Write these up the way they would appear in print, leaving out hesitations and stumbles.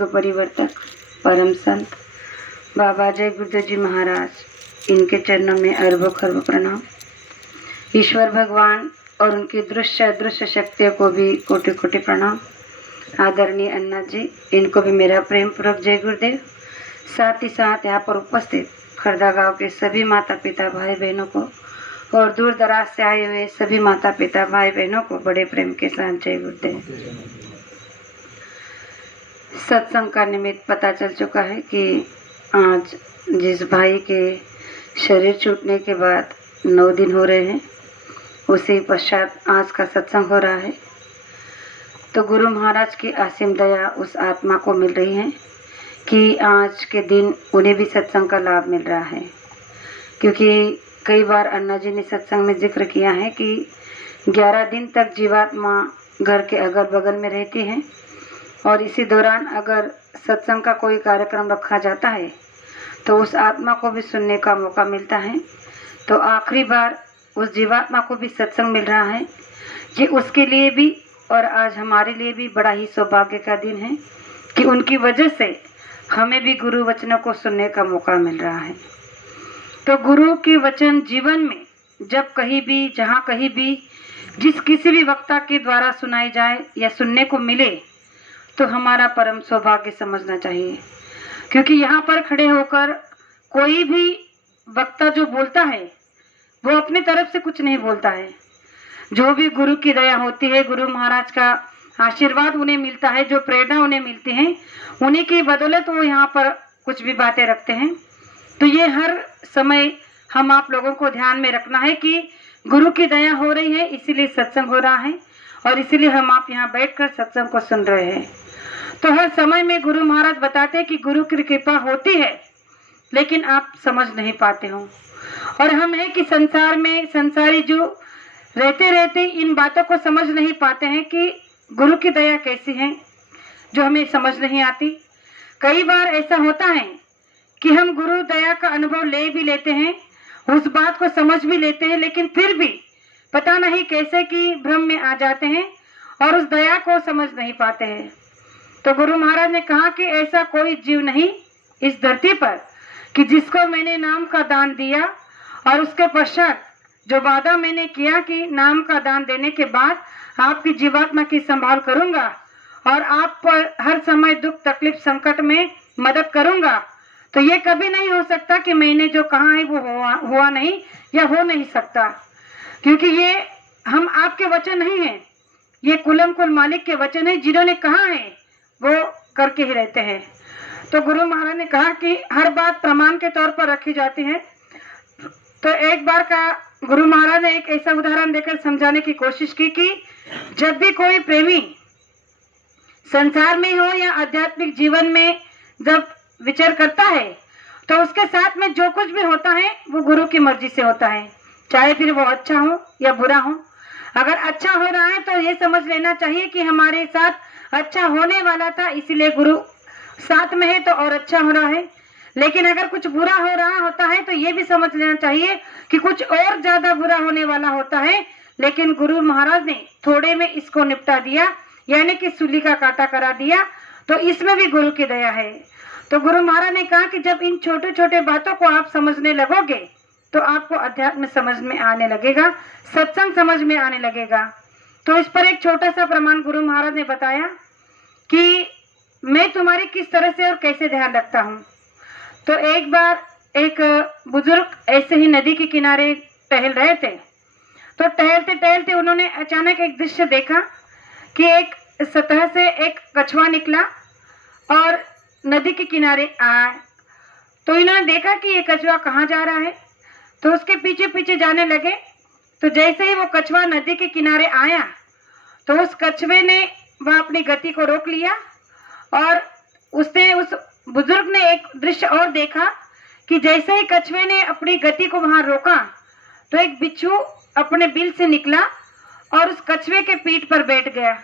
युग परिवर्तक परम संत बाबा जय गुरुदेव जी महाराज, इनके चरणों में अरबों खरबों प्रणाम। ईश्वर भगवान और उनकी दृश्य अदृश्य शक्तियों को भी कोटि कोटि प्रणाम। आदरणीय अन्ना जी, इनको भी मेरा प्रेम पूर्वक जय गुरुदेव। साथ ही साथ यहाँ पर उपस्थित खरदा गांव के सभी माता पिता भाई बहनों को और दूर दराज से आए हुए सभी माता पिता भाई बहनों को बड़े प्रेम के साथ जय गुरुदेव। सत्संग का निमित्त पता चल चुका है कि आज जिस भाई के शरीर छूटने के बाद 9 दिन हो रहे हैं, उसी पश्चात आज का सत्संग हो रहा है। तो गुरु महाराज की असीम दया उस आत्मा को मिल रही है कि आज के दिन उन्हें भी सत्संग का लाभ मिल रहा है। क्योंकि कई बार अन्ना जी ने सत्संग में जिक्र किया है कि 11 दिन तक जीवात्मा घर के अगल बगल में रहती है और इसी दौरान अगर सत्संग का कोई कार्यक्रम रखा जाता है तो उस आत्मा को भी सुनने का मौका मिलता है। तो आखिरी बार उस जीवात्मा को भी सत्संग मिल रहा है। ये उसके लिए भी और आज हमारे लिए भी बड़ा ही सौभाग्य का दिन है कि उनकी वजह से हमें भी गुरु वचनों को सुनने का मौका मिल रहा है। तो गुरु के वचन जीवन में जब कहीं भी, जहाँ कहीं भी, जिस किसी भी वक्ता के द्वारा सुनाई जाए या सुनने को मिले तो हमारा परम सौभाग्य समझना चाहिए। क्योंकि यहाँ पर खड़े होकर कोई भी वक्ता जो बोलता है वो अपनी तरफ से कुछ नहीं बोलता है। जो भी गुरु की दया होती है, गुरु महाराज का आशीर्वाद उन्हें मिलता है, जो प्रेरणा उन्हें मिलती है, उन्हीं की बदौलत वो यहाँ पर कुछ भी बातें रखते हैं। तो ये हर समय हम आप लोगों को ध्यान में रखना है कि गुरु की दया हो रही है, इसीलिए सत्संग हो रहा है और इसीलिए हम आप यहाँ बैठकर सत्संग को सुन रहे हैं। तो हर समय में गुरु महाराज बताते हैं कि गुरु की कृपा होती है लेकिन आप समझ नहीं पाते हो। और हम है कि संसार में संसारी जो रहते रहते इन बातों को समझ नहीं पाते हैं कि गुरु की दया कैसी है, जो हमें समझ नहीं आती। कई बार ऐसा होता है कि हम गुरु दया का अनुभव ले भी लेते हैं, उस बात को समझ भी लेते हैं, लेकिन फिर भी पता नहीं कैसे कि भ्रम में आ जाते हैं और उस दया को समझ नहीं पाते हैं। तो गुरु महाराज ने कहा कि ऐसा कोई जीव नहीं इस धरती पर कि जिसको मैंने नाम का दान दिया और उसके पश्चात जो वादा मैंने किया कि नाम का दान देने के बाद आपकी जीवात्मा की संभाल करूंगा और आप पर हर समय दुख तकलीफ संकट में मदद करूंगा, तो ये कभी नहीं हो सकता कि मैंने जो कहा है वो हुआ नहीं या हो नहीं सकता। क्योंकि ये हम आपके वचन नहीं हैं, ये कुलम कुल मालिक के वचन है। जिन्होंने कहा है वो करके ही रहते हैं। तो गुरु महाराज ने कहा कि हर बात प्रमाण के तौर पर रखी जाती है। तो एक बार का गुरु महाराज ने एक ऐसा उदाहरण देकर समझाने की कोशिश की कि जब भी कोई प्रेमी संसार में हो या आध्यात्मिक जीवन में जब विचार करता है तो उसके साथ में जो कुछ भी होता है वो गुरु की मर्जी से होता है, चाहे फिर वो अच्छा हो या बुरा हो। अगर अच्छा हो रहा है तो ये समझ लेना चाहिए कि हमारे साथ अच्छा होने वाला था, इसीलिए गुरु साथ में है तो और अच्छा हो रहा है। लेकिन अगर कुछ बुरा हो रहा होता है तो ये भी समझ लेना चाहिए कि कुछ और ज्यादा बुरा होने वाला होता है, लेकिन गुरु महाराज ने थोड़े में इसको निपटा दिया, यानी कि सूली का कांटा करा दिया। तो इसमें भी गुरु की दया है। तो गुरु महाराज ने कहा कि जब इन छोटे छोटे बातों को आप समझने लगोगे तो आपको अध्यात्म समझ में आने लगेगा, सत्संग समझ में आने लगेगा। तो इस पर एक छोटा सा प्रमाण गुरु महाराज ने बताया कि मैं तुम्हारी किस तरह से और कैसे ध्यान रखता हूँ। तो एक बार एक बुजुर्ग ऐसे ही नदी के किनारे टहल रहे थे। तो टहलते टहलते उन्होंने अचानक एक दृश्य देखा कि एक सतह से एक कछुआ निकला और नदी के किनारे आया। तो इन्होंने देखा कि ये कछुआ कहाँ जा रहा है, तो उसके पीछे पीछे जाने लगे। तो जैसे ही वो कछुआ नदी के किनारे आया तो उस कछुए ने वह अपनी गति को रोक लिया और उसने उस बुजुर्ग ने एक दृश्य और देखा कि जैसे ही कछुए ने अपनी गति को वहां रोका तो एक बिच्छू अपने बिल से निकला और उस कछुए के पीठ पर बैठ गया।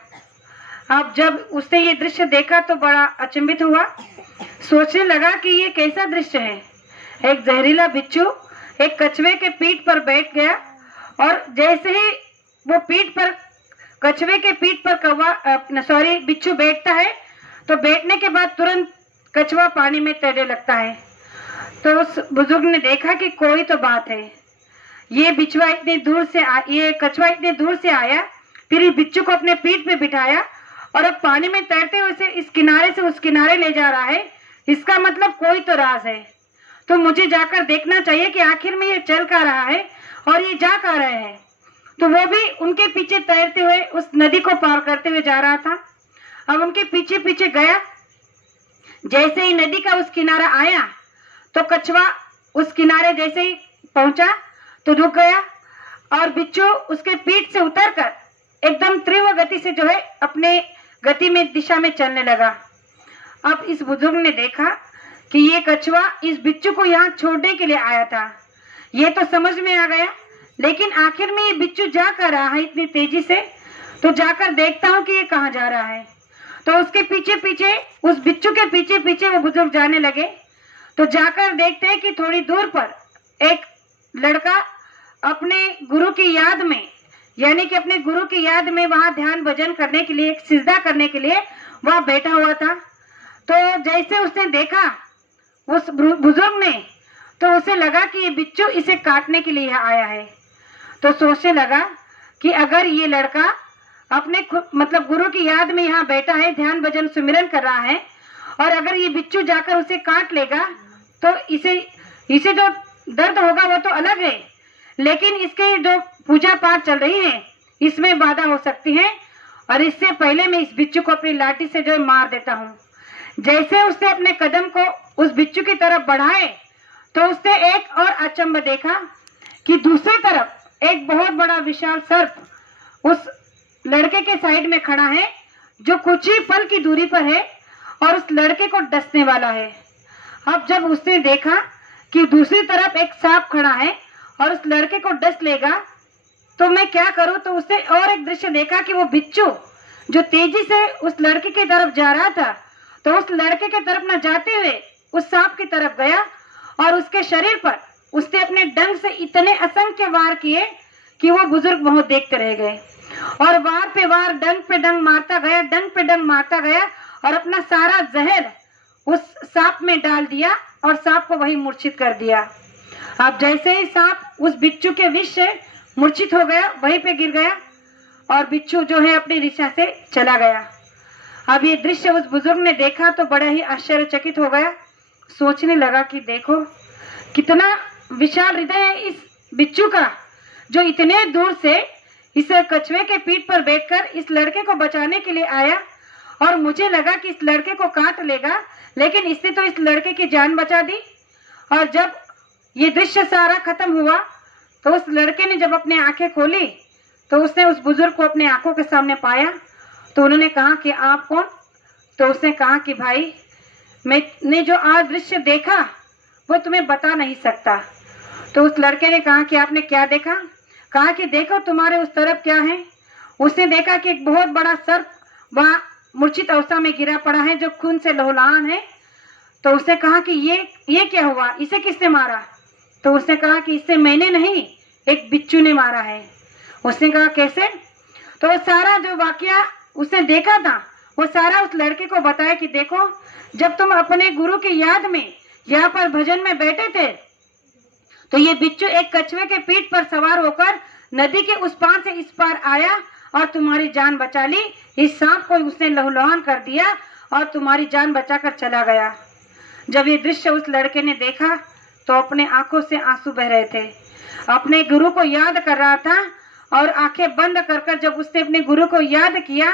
अब जब उसने ये दृश्य देखा तो बड़ा अचंभित हुआ, सोचने लगा कि ये कैसा दृश्य है। एक जहरीला बिच्छू एक कछुए के पीठ पर बैठ गया और जैसे ही वो कछुए के पीठ पर बिच्छू बैठता है तो बैठने के बाद तुरंत कछुआ पानी में तैरने लगता है। तो उस बुजुर्ग ने देखा कि कोई तो बात है, ये कछुआ इतनी दूर से आया, फिर इस बिच्छू को अपने पीठ पे बिठाया और अब पानी में तैरते हुए से इस किनारे से उस किनारे ले जा रहा है। इसका मतलब कोई तो राज है, तो मुझे जाकर देखना चाहिए कि आखिर में ये चल कहाँ रहा है और ये जा कहाँ रहे हैं। तो वो भी उनके पीछे तैरते हुए उस नदी को पार करते हुए जा रहा था। अब उनके पीछे पीछे गया। जैसे ही नदी का उस किनारा आया तो कछुआ उस किनारे जैसे ही पहुंचा तो रुक गया और बिच्छू उसके पीठ से उतरकर एकदम तीव्र गति से जो है अपने गति में दिशा में चलने लगा। अब इस बुजुर्ग ने देखा कि ये कछुआ इस बिच्छू को यहाँ छोड़ने के लिए आया था। ये तो समझ में आ गया, लेकिन आखिर में ये बिच्छू जा कर रहा है इतनी तेजी से, तो जाकर देखता हूँ कि ये कहाँ जा रहा है। तो उसके पीछे पीछे, उस बिच्छू के पीछे पीछे वो बुजुर्ग जाने लगे। तो जाकर देखते हैं कि थोड़ी दूर पर एक लड़का अपने गुरु की याद में, यानी कि अपने गुरु की याद में वहां ध्यान भजन करने के लिए, सिजदा करने के लिए वहां बैठा हुआ था। तो जैसे उसने देखा उस बुजुर्ग ने, तो उसे लगा कि ये बिच्छू इसे काटने के लिए आया है। तो सोचने लगा कि अगर ये लड़का अपने मतलब गुरु की याद में यहाँ बैठा है, ध्यान भजन सुमिरन कर रहा है, और अगर ये बिच्छू जाकर उसे काट लेगा तो इसे जो दर्द होगा वो तो अलग है, लेकिन इसके जो पूजा पाठ चल रही है इसमें बाधा हो सकती है, और इससे पहले मैं इस बिच्छू को अपनी लाठी से जो मार देता हूँ। जैसे उसने अपने कदम को उस बिच्छू की तरफ बढ़ाए तो उसने एक और अचंभ देखा कि दूसरी तरफ एक बहुत बड़ा विशाल सर्प उस लड़के के साइड में खड़ा है, जो कुछ ही पल की दूरी पर है और उस लड़के को डसने वाला है। अब जब उसने देखा कि दूसरी तरफ एक सांप खड़ा है और उस लड़के को डस लेगा तो मैं क्या करूं, तो उसने और एक दृश्य देखा कि वो बिच्छू जो तेजी से उस लड़के की तरफ जा रहा था, तो उस लड़के की तरफ न जाते हुए उस सांप की तरफ गया और उसके शरीर पर उसने अपने डंक से इतने असंख्य वार किए कि वो बुजुर्ग बहुत देखते रह गए, और वार पे वार, डंक पे डंक मारता गया, डंक पे डंक मारता गया और अपना सारा जहर उस सांप में डाल दिया और सांप को वही मूर्छित कर दिया। अब जैसे ही सांप उस बिच्छू के विष से मूर्छित हो गया, वहीं पे गिर गया और बिच्छू जो है अपनी दिशा से चला गया। अब ये दृश्य उस बुजुर्ग ने देखा तो बड़ा ही आश्चर्यचकित हो गया। सोचने लगा कि देखो कितना विशाल हृदय है इस बिच्छू का, जो इतने दूर से इस कछुए के पीठ पर बैठकर इस लड़के को बचाने के लिए आया, और मुझे लगा कि इस लड़के को काट लेगा, लेकिन इसने तो इस लड़के की जान बचा दी। और जब ये दृश्य सारा खत्म हुआ तो उस लड़के ने जब अपनी आंखें खोली तो उसने उस बुजुर्ग को अपने आंखों के सामने पाया। तो उन्होंने कहा कि आप कौन? तो उसने कहा कि भाई, मैंने जो आज दृश्य देखा वो तुम्हें बता नहीं सकता। तो उस लड़के ने कहा कि आपने क्या देखा? कहा कि देखो तुम्हारे उस तरफ क्या है। उसने देखा कि एक बहुत बड़ा सर्प वहां मूर्छित अवस्था में गिरा पड़ा है, जो खून से लहूलुहान है। तो उसने कहा कि ये क्या हुआ, इसे किसने मारा? तो उसने कहा कि इसे मैंने नहीं, एक बिच्छू ने मारा है। उसने कहा कैसे? तो वो सारा जो वाकया उसने देखा था वो सारा उस लड़के को बताया कि देखो, जब तुम अपने गुरु की याद में यहाँ पर भजन में बैठे थे तो ये बिच्छू एक कछुए के पीठ पर सवार होकर नदी के उस पार से इस पार आया और तुम्हारी जान बचा ली। इस सांप को उसने लहूलुहान कर दिया और तुम्हारी जान बचाकर चला गया। जब ये दृश्य उस लड़के ने देखा तो अपने आंखों से आंसू बह रहे थे। अपने गुरु को याद कर रहा था और आंखें बंद कर कर जब उसने अपने गुरु को याद किया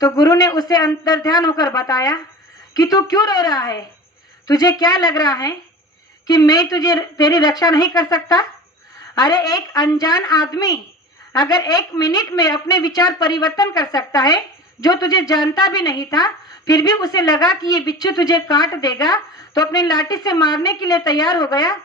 तो गुरु ने उसे अंतर्ध्यान होकर बताया कि तू क्यों रो रहा है, तुझे क्या लग रहा है कि मैं तेरी रक्षा नहीं कर सकता? अरे एक अनजान आदमी अगर 1 मिनट में अपने विचार परिवर्तन कर सकता है, जो तुझे जानता भी नहीं था, फिर भी उसे लगा कि ये बिच्छू तुझे काट देगा तो अपनी लाठी से मारने के लिए तैयार हो गया।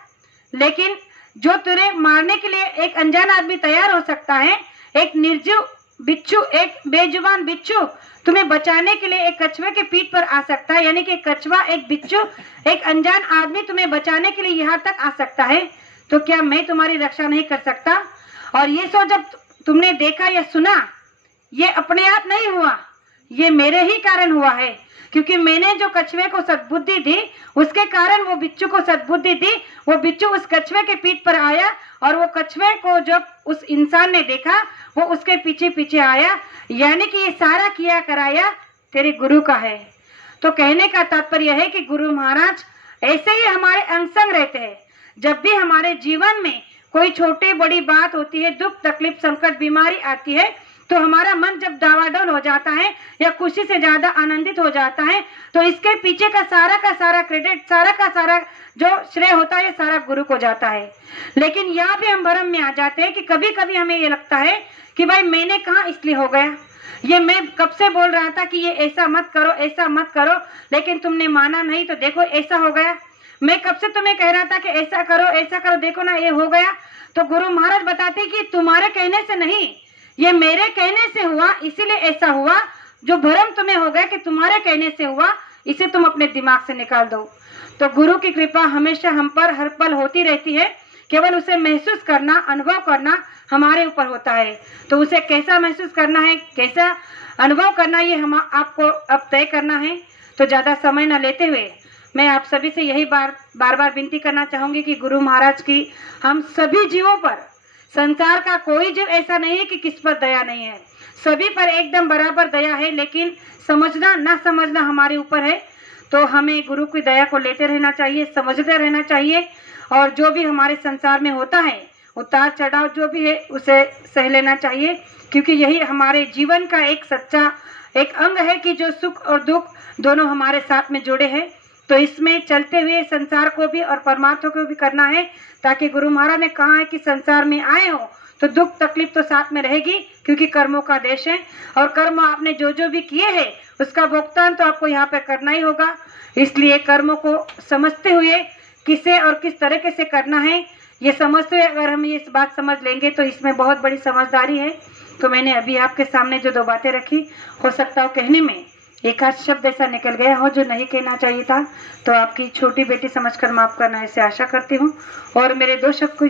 लेकिन जो तुझे मारने के लिए एक अनजान आदमी तैयार हो सकता है, एक निर्जीव बिच्छू, एक बेजुबान बिच्छू तुम्हें बचाने के लिए एक कछुए के पीठ पर आ सकता है, यानी कि कछुआ, एक बिच्छू, एक अनजान आदमी तुम्हें बचाने के लिए यहाँ तक आ सकता है, तो क्या मैं तुम्हारी रक्षा नहीं कर सकता? और ये सो जब तुमने देखा या सुना, ये अपने आप नहीं हुआ, ये मेरे ही कारण हुआ है, क्योंकि मैंने जो कछुए को सद्बुद्धि दी उसके कारण वो बिच्छू को सद्बुद्धि दी। वो बिच्छू उस कछुए के पीठ पर आया और वो कछुए को जब उस इंसान ने देखा वो उसके पीछे पीछे आया, यानी कि ये सारा किया कराया तेरे गुरु का है। तो कहने का तात्पर्य है कि गुरु महाराज ऐसे ही हमारे अंग संग रहते हैं। जब भी हमारे जीवन में कोई छोटी बड़ी बात होती है, दुख तकलीफ संकट बीमारी आती है, तो हमारा मन जब डावाडोल हो जाता है या खुशी से ज्यादा आनंदित हो जाता है, तो इसके पीछे का सारा क्रेडिट, सारा का सारा जो श्रेय होता है, ये सारा गुरु को जाता है। लेकिन यहाँ भी हम भ्रम में आ जाते हैं कि कभी कभी हमें ये लगता है कि भाई मैंने कहा इसलिए हो गया, ये मैं कब से बोल रहा था कि ये ऐसा मत करो, ऐसा मत करो, लेकिन तुमने माना नहीं, तो देखो ऐसा हो गया। मैं कब से तुम्हें कह रहा था कि ऐसा करो, देखो ना ये हो गया। तो गुरु महाराज बताते कि तुम्हारे कहने से नहीं, ये मेरे कहने से हुआ, इसीलिए ऐसा हुआ। जो भ्रम तुम्हें हो गया कि तुम्हारे कहने से हुआ, इसे तुम अपने दिमाग से निकाल दो। तो गुरु की कृपा हमेशा हम पर हर पल होती रहती है, केवल उसे महसूस करना, अनुभव करना हमारे ऊपर होता है। तो उसे कैसा महसूस करना है, कैसा अनुभव करना, ये हम आपको अब तय करना है। तो ज़्यादा समय न लेते हुए मैं आप सभी से यही बार बार विनती करना चाहूँगी कि गुरु महाराज की हम सभी जीवों पर, संसार का कोई जीव ऐसा नहीं है कि किस पर दया नहीं है, सभी पर एकदम बराबर दया है, लेकिन समझना ना समझना हमारे ऊपर है। तो हमें गुरु की दया को लेते रहना चाहिए, समझते रहना चाहिए, और जो भी हमारे संसार में होता है, उतार चढ़ाव जो भी है, उसे सह लेना चाहिए, क्योंकि यही हमारे जीवन का एक सच्चा एक अंग है कि जो सुख और दुख दोनों हमारे साथ में जुड़े हैं। तो इसमें चलते हुए संसार को भी और परमात्मा को भी करना है, ताकि गुरु महाराज ने कहा है कि संसार में आए हो तो दुख तकलीफ तो साथ में रहेगी, क्योंकि कर्मों का देश है, और कर्म आपने जो जो भी किए हैं उसका भुगतान तो आपको यहाँ पे करना ही होगा। इसलिए कर्मों को समझते हुए किसे और किस तरीके से करना है, ये समझते हुए अगर हम ये इस बात समझ लेंगे तो इसमें बहुत बड़ी समझदारी है। तो मैंने अभी आपके सामने जो 2 बातें रखी, हो सकता हो कहने में एक आध शब्द ऐसा निकल गया हो जो नहीं कहना चाहिए था, तो आपकी छोटी बेटी समझकर माफ करना, ऐसे आशा करती हूँ। और मेरे 2 शब्द को